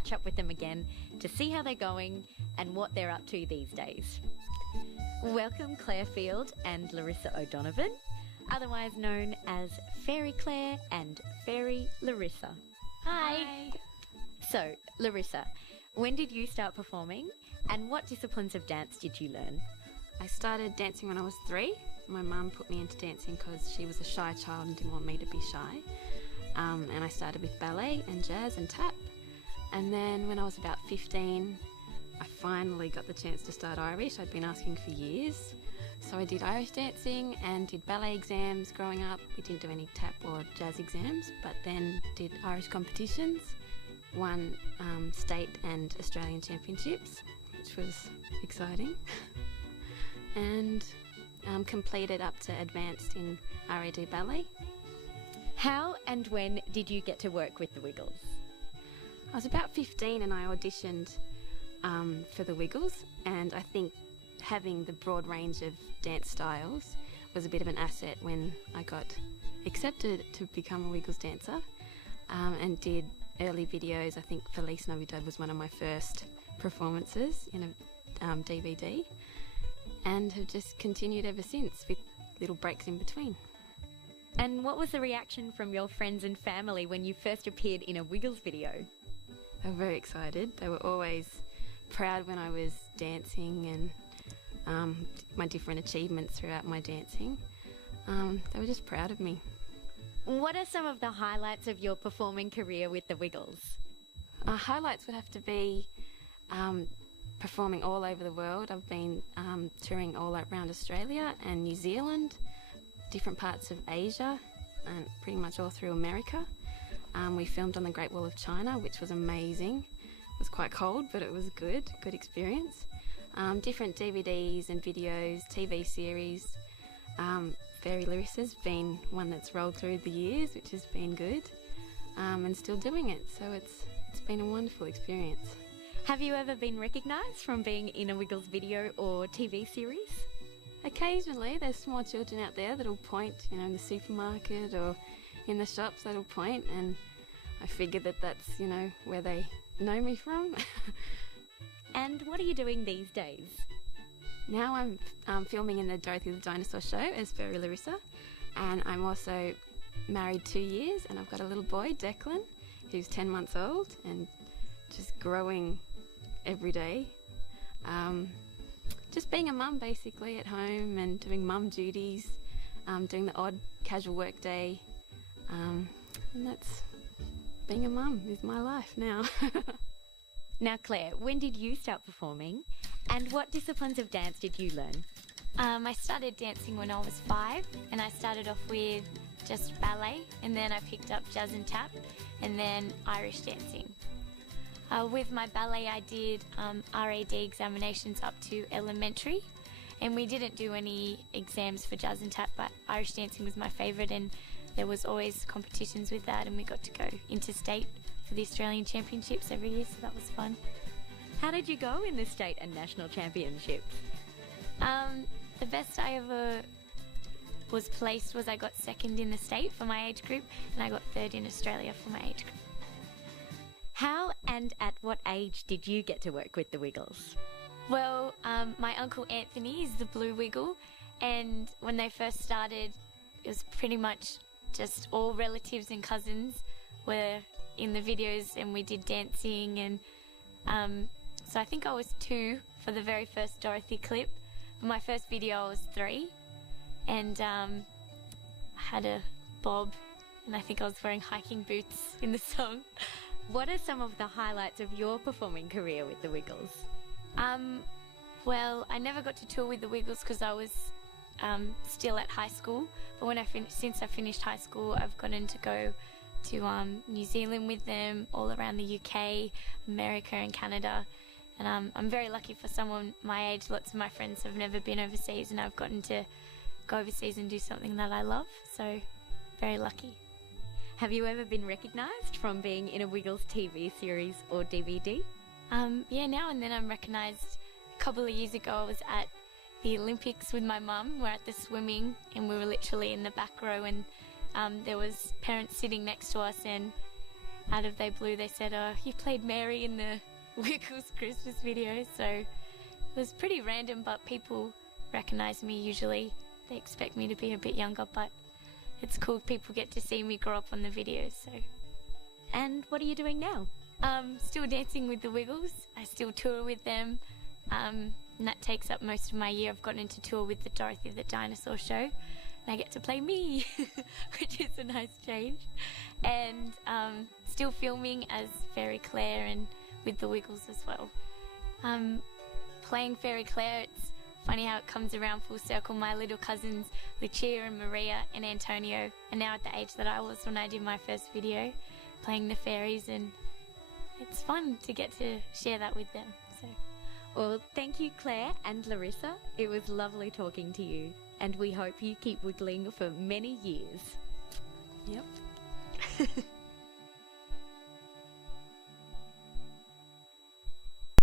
catch up with them again to see how they're going and what they're up to these days. Welcome Clare Field and Larissa O'Donovan, otherwise known as Fairy Clare and Fairy Larissa. Hi. So, Larissa, when did you start performing and what disciplines of dance did you learn? I started dancing when I was 3. My mum put me into dancing because she was a shy child and didn't want me to be shy. And I started with ballet and jazz and tap. And then when I was about 15, I finally got the chance to start Irish. I'd been asking for years. So I did Irish dancing and did ballet exams growing up. We didn't do any tap or jazz exams, but then did Irish competitions, won state and Australian championships, which was exciting. And completed up to advanced in RAD ballet. How and when did you get to work with the Wiggles? I was about 15 and I auditioned for the Wiggles, and I think having the broad range of dance styles was a bit of an asset when I got accepted to become a Wiggles dancer, and did early videos. I think Felice Navidad was one of my first performances in a DVD, and have just continued ever since with little breaks in between. And what was the reaction from your friends and family when you first appeared in a Wiggles video? They were very excited. They were always proud when I was dancing and my different achievements throughout my dancing. They were just proud of me. What are some of the highlights of your performing career with the Wiggles? Highlights would have to be performing all over the world. I've been touring all around Australia and New Zealand, different parts of Asia, and pretty much all through America. We filmed on the Great Wall of China, which was amazing. It was quite cold, but it was good experience. Different DVDs and videos, TV series. Fairy Larissa's been one that's rolled through the years, which has been good, and still doing it, so it's been a wonderful experience. Have you ever been recognised from being in a Wiggles video or TV series? Occasionally, there's small children out there that'll point, in the supermarket or in the shops that'll point, and I figure that that's, where they know me from. And what are you doing these days? Now I'm filming in the Dorothy the Dinosaur show as Fairy Larissa, and I'm also married 2 years, and I've got a little boy, Declan, who's 10 months old and just growing every day. Just being a mum basically at home and doing mum duties, doing the odd casual work day, and that's being a mum is my life now. Now Claire, when did you start performing and what disciplines of dance did you learn? I started dancing when I was 5, and I started off with just ballet, and then I picked up jazz and tap, and then Irish dancing. With my ballet, I did RAD examinations up to elementary, and we didn't do any exams for jazz and tap, but Irish dancing was my favourite, and there was always competitions with that, and we got to go interstate for the Australian Championships every year, so that was fun. How did you go in the state and national championships? The best I ever was placed was I got 2nd in the state for my age group, and I got 3rd in Australia for my age group. How and at what age did you get to work with the Wiggles? Well, my uncle Anthony is the Blue Wiggle, and when they first started, it was pretty much just all relatives and cousins were in the videos, and we did dancing, and so I think I was 2 for the very first Dorothy clip. For my first video I was 3, and I had a bob, and I think I was wearing hiking boots in the song. What are some of the highlights of your performing career with the Wiggles? Well, I never got to tour with the Wiggles because I was still at high school, but when since I finished high school, I've gotten to go to New Zealand with them, all around the UK, America and Canada, and I'm very lucky for someone my age. Lots of my friends have never been overseas, and I've gotten to go overseas and do something that I love, so very lucky. Have you ever been recognised from being in a Wiggles TV series or DVD? Yeah, now and then I'm recognised. A couple of years ago I was at the Olympics with my mum. We're at the swimming, and we were literally in the back row, and there was parents sitting next to us, and out of their blue, they said, "Oh, you played Mary in the Wiggles Christmas video." So it was pretty random, but people recognise me usually. They expect me to be a bit younger, but it's cool. People get to see me grow up on the videos. So, And what are you doing now? still dancing with the Wiggles. I still tour with them. And that takes up most of my year. I've gotten into tour with the Dorothy the Dinosaur show, and I get to play me, which is a nice change. And still filming as Fairy Clare and with the Wiggles as well. Playing Fairy Clare, it's funny how it comes around full circle. My little cousins, Lucia and Maria and Antonio, are now at the age that I was when I did my first video, playing the fairies, and it's fun to get to share that with them. So, Well, thank you, Claire and Larissa. It was lovely talking to you, and we hope you keep wiggling for many years. Yep.